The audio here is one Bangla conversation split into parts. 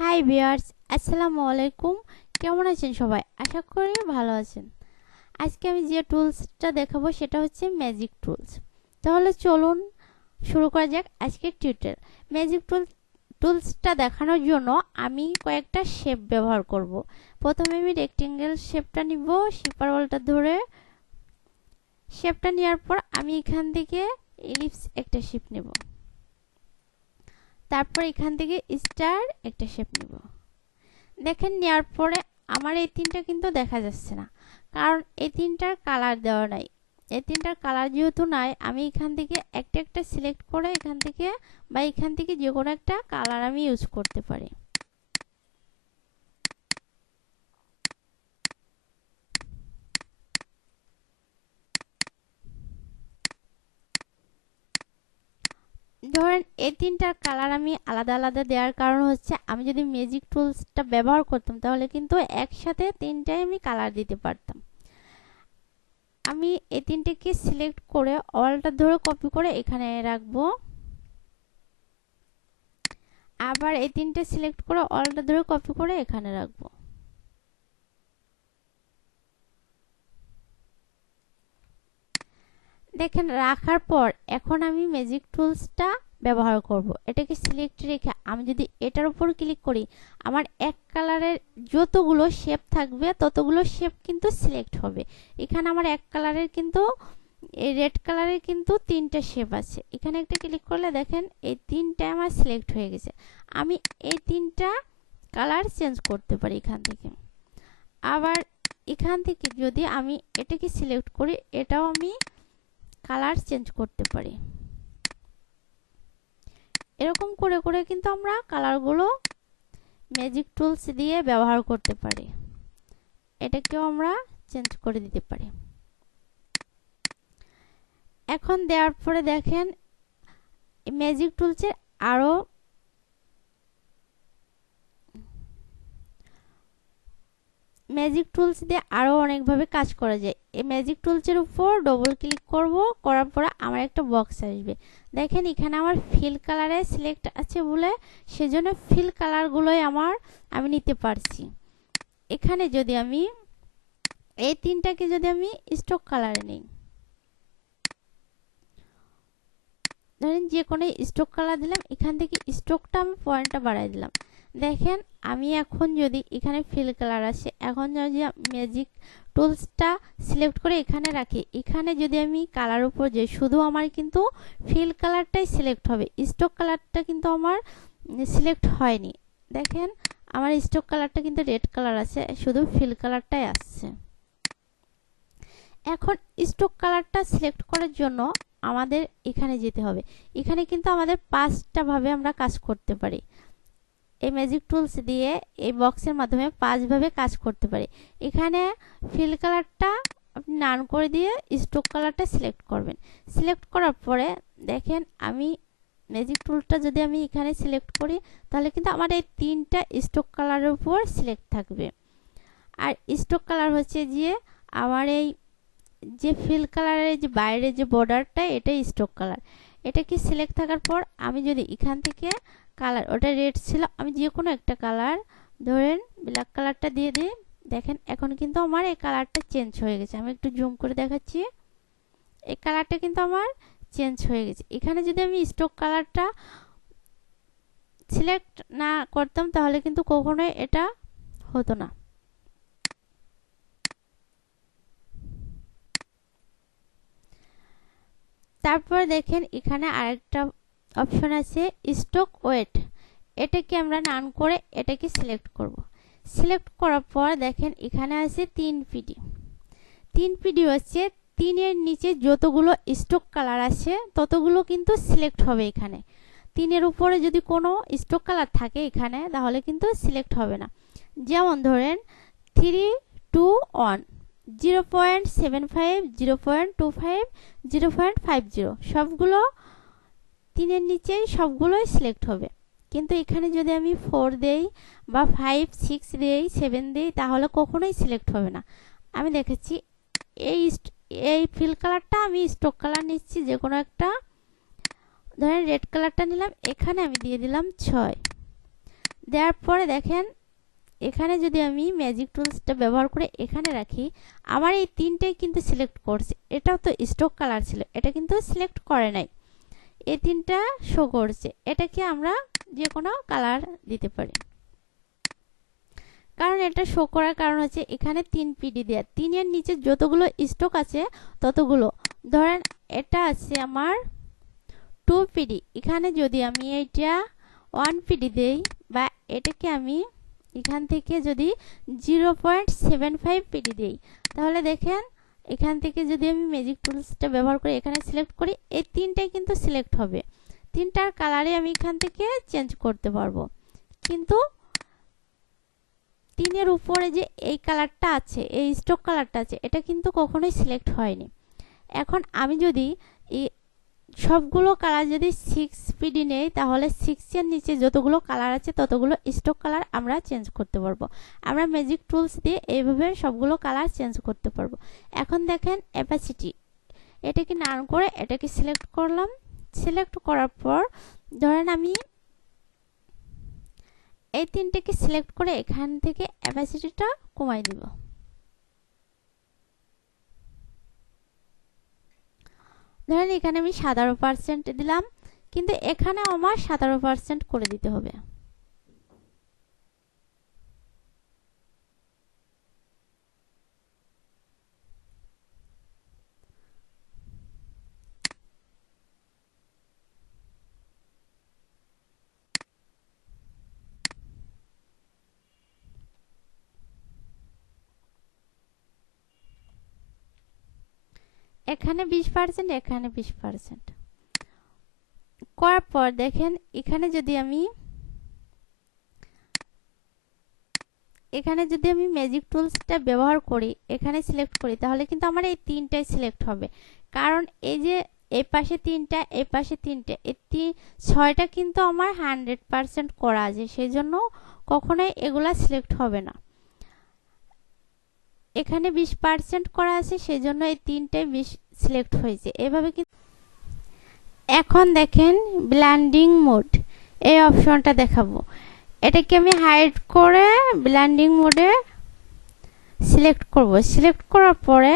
হাই ভিউয়ার্স, আসসালামু আলাইকুম। কেমন আছেন সবাই? আশা করি ভালো আছেন। আজকে আমি যে টুলসটা দেখাবো সেটা হচ্ছে ম্যাজিক টুলস। তাহলে চলুন শুরু করা যাক আজকের টিউটোরিয়াল। ম্যাজিক টুলসটা দেখানোর জন্য আমি কয়েকটা শেপ ব্যবহার করব। প্রথমে আমি রেক্টেঙ্গেল শেপটা নিব, শিপার বলটা ধরে শেপটা নেওয়ার পর আমি এখান থেকে ইলিপস একটা শেপ নেব। তারপর এখান থেকে স্টার একটা শেপ নেব। দেখেন নেওয়ার পরে আমার এই তিনটা কিন্তু দেখা যাচ্ছে না, কারণ এই তিনটার কালার দেওয়া নাই। এই তিনটার কালার যেহেতু নাই, আমি এখান থেকে একটা একটা সিলেক্ট করে এখান থেকে যে কোনো একটা কালার আমি ইউজ করতে পারি। ধরেন এই তিনটার কালার আমি আলাদা আলাদা দেওয়ার কারণ হচ্ছে, আমি যদি ম্যাজিক টুলসটা ব্যবহার করতাম তাহলে কিন্তু একসাথে তিনটাই আমি কালার দিতে পারতাম। আমি এই তিনটাকে সিলেক্ট করে অলটা ধরে কপি করে এখানে রাখবো। আবার এই তিনটে সিলেক্ট করে অলটা ধরে কপি করে এখানে রাখবো। দেখেন রাখার পর এখন আমি ম্যাজিক টুলসটা ব্যবহার করব। এটাকে সিলেক্ট রেখে আমি যদি এটার উপর ক্লিক করি, আমার এক কালারের যতগুলো শেপ থাকবে ততগুলো শেপ কিন্তু সিলেক্ট হবে। এখানে আমার এক কালারের কিন্তু এই রেড কালারের কিন্তু তিনটা শেপ আছে। এখানে একটা ক্লিক করলে দেখেন এই তিনটা আমার সিলেক্ট হয়ে গেছে। আমি এই তিনটা কালার চেঞ্জ করতে পারি এখান থেকে। আবার এখান থেকে যদি আমি এটাকে সিলেক্ট করি, এটাও আমি কালার চেঞ্জ করতে পারি। এরকম করে করে কিন্তু আমরা কালারগুলো ম্যাজিক টুলস দিয়ে ব্যবহার করতে পারি। এটাকেও আমরা চেঞ্জ করে দিতে পারি। এখন দেওয়ার পরে দেখেন ম্যাজিক টুলসের আরো ম্যাজিক টুলস দিয়ে আরো অনেকভাবে কাজ করা যায়। এই ম্যাজিক টুলসের উপর ডবল ক্লিক করব, করার পরে আমার একটা বক্স আসবে। দেখেন এখানে আমার ফিল কালারে সিলেক্ট আছে বলে সেজন্য ফিল কালারগুলোই আমি নিতে পারছি। এখানে যদি আমি এই তিনটাকে যদি আমি স্টক কালারে নিই, ধরেন যে কোনো স্টক কালার দিলাম, এখান থেকে স্টকটা আমি পয়েন্টটা বাড়াই দিলাম। দেখেন আমি এখন যদি এখানে ফিল কালার আসে, এখন যদি ম্যাজিক টুলসটা সিলেক্ট করে এখানে রাখি, এখানে যদি আমি কালার উপর যাই, শুধু আমার কিন্তু ফিল কালারটাই সিলেক্ট হবে, স্টক কালারটা কিন্তু আমার সিলেক্ট হয়নি। দেখেন আমার স্টক কালারটা কিন্তু রেড কালার আছে, শুধু ফিল কালারটাই আসছে। এখন স্টক কালারটা সিলেক্ট করার জন্য আমাদের এখানে যেতে হবে। এখানে কিন্তু আমাদের পাঁচটা ভাবে আমরা কাজ করতে পারি। এই ম্যাজিক টুলস দিয়ে এই বক্সের মাধ্যমে পাঁচভাবে কাজ করতে পারি। এখানে ফিল কালারটা আপনি নান করে দিয়ে স্টক কালারটা সিলেক্ট করবেন। সিলেক্ট করার পরে দেখেন আমি ম্যাজিক টুলটা যদি আমি এখানে সিলেক্ট করি, তাহলে কিন্তু আমার এই তিনটা স্টক কালারের উপর সিলেক্ট থাকবে। আর স্টক কালার হচ্ছে যে আমার এই যে ফিল কালারের যে বাইরে যে বর্ডারটা, এটাই স্টক কালার। এটা কি সিলেক্ট থাকার পর আমি যদি এখান থেকে কালার, ওটা রেড ছিল, আমি যে কোনো একটা কালার ধরেন ব্ল্যাক কালারটা দিয়ে দিই। দেখেন এখন কিন্তু আমার এই কালারটা চেঞ্জ হয়ে গেছে। আমি একটু জুম করে দেখাচ্ছি, এই কালারটা কিন্তু আমার চেঞ্জ হয়ে গেছে। এখানে যদি আমি স্টক কালারটা সিলেক্ট না করতাম তাহলে কিন্তু কখনোই এটা হতো না। তারপর দেখেন এখানে আরেকটা অপশন আছে স্টক ওয়েট। এটাকে আমরা নান করে এটাকে সিলেক্ট করব। সিলেক্ট করার পর দেখেন এখানে আছে 3PD। 3PD হচ্ছে তিনের নিচে যতগুলো স্টক কালার আছে ততগুলো কিন্তু সিলেক্ট হবে। এখানে তিনের উপরে যদি কোনো স্টক কালার থাকে এখানে, তাহলে কিন্তু সিলেক্ট হবে না। যেমন ধরেন 3, 2, 1, 0.75, 0.25, 0.50 সবগুলো তিনের নিচেই সবগুলোই সিলেক্ট হবে। কিন্তু এখানে যদি আমি 4 দেই বা 5, 6 দেই, 7 দেই, তাহলে কখনোই সিলেক্ট হবে না। আমি দেখাচ্ছি, এই ফিল কালারটা আমি স্টক কালার নিচ্ছি, যে কোনো একটা, ধরেন রেড কালারটা নিলাম, এখানে আমি দিয়ে দিলাম 6। দেওয়ার পরে দেখেন এখানে যদি আমি ম্যাজিক টুলসটা ব্যবহার করে এখানে রাখি, আমার এই তিনটাই কিন্তু সিলেক্ট করছে। এটাও তো স্টক কালার ছিল, এটা কিন্তু সিলেক্ট করে নাই, এই তিনটা শো করছে। এটাকে আমরা যে কোনো কালার দিতে পারি, কারণ এটা শো করার কারণ হচ্ছে এখানে 3 পিডি দেয়া, 3 এর নিচে যতগুলো স্টক আছে ততগুলো। ধরেন এটা আছে আমার 2 পিডি, এখানে যদি আমি এটা 1 পিডি দেই বা এটাকে আমি এখান থেকে যদি 0.75 পিডি দেই, তাহলে দেখেন এখান থেকে যদি আমি ম্যাজিক টুলসটা ব্যবহার করে এখানে সিলেক্ট করি, এই তিনটাই কিন্তু সিলেক্ট হবে। তিনটার কালারে আমি এখান থেকে চেঞ্জ করতে পারবো। কিন্তু 3 এর উপরে যে এই কালারটা আছে, এই স্টক কালারটা আছে, এটা কিন্তু কখনোই সিলেক্ট হয়নি। এখন আমি যদি এই সবগুলো কালার যদি 6 পিডি নেই, তাহলে 6 এর নিচে যতগুলো কালার আছে ততগুলো স্টক কালার আমরা চেঞ্জ করতে পারবো। আমরা ম্যাজিক টুলস দিয়ে এইভাবে সবগুলো কালার চেঞ্জ করতে পারবো। এখন দেখেন অ্যাপাসিটি, এটাকে নান করে এটাকে সিলেক্ট করলাম। সিলেক্ট করার পর ধরেন আমি এই তিনটাকে সিলেক্ট করে এখান থেকে অ্যাপাসিটিটা কমাই দিব। ধরেন এখানে আমি 17% দিলাম, কিন্তু এখানে আমার 17% করে দিতে হবে। এখানে 20%, এখানে 20% করার পর দেখেন এখানে যদি আমি ম্যাজিক টুলসটা ব্যবহার করি, এখানে সিলেক্ট করি, তাহলে কিন্তু আমার এই তিনটাই সিলেক্ট হবে। কারণ এই যে এই পাশে তিনটা, এই পাশে তিনটা, এই 6টা কিন্তু আমার 100% করা আছে, সেই জন্য কখনোই এগুলা সিলেক্ট হবে না। এখানে 20% করা আছে, সেই জন্য এই তিনটাই সিলেক্ট হয়েছে। এভাবে কিন্তু এখন দেখেন ব্লেন্ডিং মোড, এই অপশনটা দেখাবো। এটাকে আমি হাইড করে ব্লেন্ডিং মোডে সিলেক্ট করব। সিলেক্ট করার পরে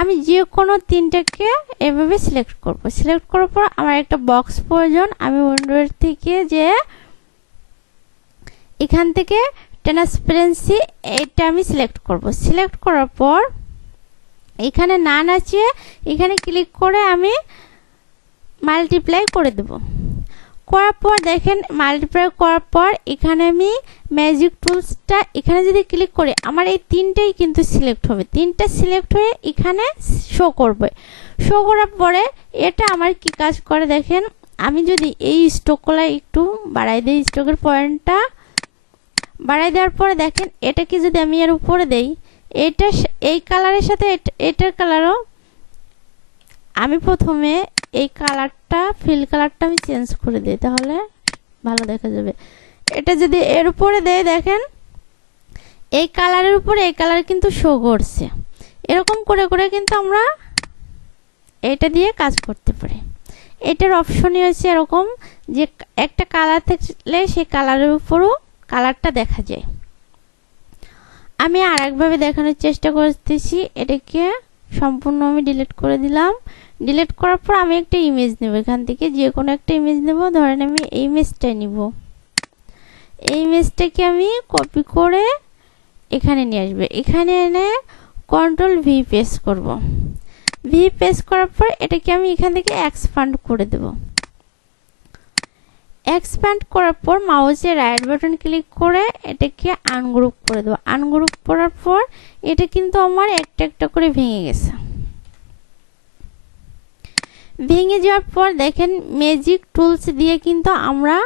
আমি যে কোনো তিনটাকে এভাবে সিলেক্ট করব। সিলেক্ট করার পর আমার একটা বক্স প্রয়োজন। আমি উইন্ডোর থেকে যে এখান থেকে ট্রান্সপারেন্সি, এটা আমি সিলেক্ট করব। সিলেক্ট করার পর এখানে নান আছে, এখানে ক্লিক করে আমি মাল্টিপ্লাই করে দেব। করার পর দেখেন মাল্টিপ্লাই করার পর এখানে আমি ম্যাজিক টুলসটা এখানে যদি ক্লিক করি, আমার এই তিনটাই কিন্তু সিলেক্ট হবে। তিনটা সিলেক্ট হয়ে এখানে শো করবে। শো করার পরে এটা আমার কি কাজ করে দেখেন, আমি যদি এই স্টকগুলো একটু বাড়াই দিই, স্টকের পয়েন্টটা বাড়াই দেওয়ার পরে দেখেন এটাকে যদি আমি এর উপরে দেই, এটা এই কালারের সাথে এটার কালারও আমি প্রথমে এই কালারটা, ফিল কালারটা আমি চেঞ্জ করে দিই, তাহলে ভালো দেখা যাবে। এটা যদি এর উপরে দেই, দেখেন এই কালারের উপরে এই কালার কিন্তু শো করছে। এরকম করে করে কিন্তু আমরা এটা দিয়ে কাজ করতে পারি। এটার অপশনই হচ্ছে এরকম যে একটা কালার থাকলে সেই কালারের উপরও কালারটা দেখা যায়। আমি আরেকভাবে দেখানোর চেষ্টা করতেছি। এটাকে সম্পূর্ণ আমি ডিলিট করে দিলাম। ডিলিট করার পর আমি একটা ইমেজ নেব, এখান থেকে যে কোনো একটা ইমেজ নেব। ধরেন আমি এই ইমেজটাই নিব। এই ইমেজটাকে আমি কপি করে এখানে নিয়ে আসবে। এখানে এনে কন্ট্রোল ভি প্রেস করব। ভি প্রেস করার পর এটাকে আমি এখান থেকে এক্সপ্যান্ড করে দেব। এক্সপ্যান্ড করার পর মাউসে রাইট বাটন ক্লিক করে এটাকে আনগ্রুপ করে দেব। আনগ্রুপ করার পর এটা কিন্তু আমার একটা একটা করে ভেঙে গেছে। ভেঙে যাওয়ার পর দেখেন ম্যাজিক টুলস দিয়ে কিন্তু আমরা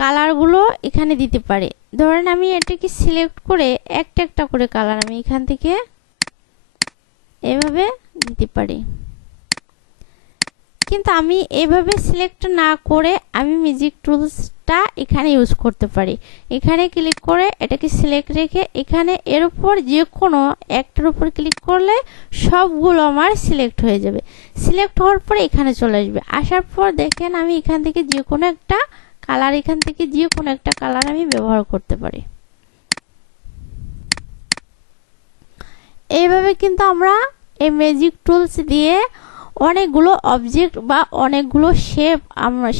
কালারগুলো এখানে দিতে পারি। ধরেন আমি এটাকে সিলেক্ট করে একটা একটা করে কালার আমি এখান থেকে এভাবে দিতে পারি। কিন্তু আমি এভাবে সিলেক্ট না করে আমি ম্যাজিক টুলসটা এখানে ইউজ করতে পারি। এখানে ক্লিক করে এটাকে সিলেক্ট রেখে এখানে এর উপর যে কোনো একটার উপর ক্লিক করলে সবগুলো আমার সিলেক্ট হয়ে যাবে। সিলেক্ট হওয়ার পরে এখানে চলে আসবে। আসার পর দেখেন আমি এখান থেকে যে কোনো একটা কালার এখান থেকে যে কোনো একটা কালার আমি ব্যবহার করতে পারি। এইভাবে কিন্তু আমরা এই ম্যাজিক টুলস দিয়ে অনেকগুলো অবজেক্ট বা অনেকগুলো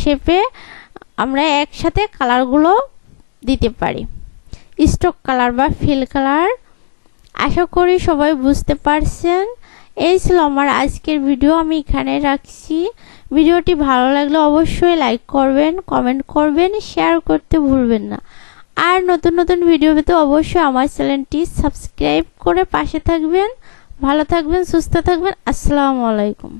শেপে আমরা একসাথে কালারগুলো দিতে পারি, স্টক কালার বা ফিল কালার। আশা করি সবাই বুঝতে পারছেন। এই ছিল আমার আজকের ভিডিও, আমি এখানে রাখছি। ভিডিওটি ভালো লাগলে অবশ্যই লাইক করবেন, কমেন্ট করবেন, শেয়ার করতে ভুলবেন না। আর নতুন নতুন ভিডিও পেতে অবশ্যই আমার চ্যানেলটি সাবস্ক্রাইব করে পাশে থাকবেন। ভালো থাকবেন, সুস্থ থাকবেন। আসসালামু আলাইকুম।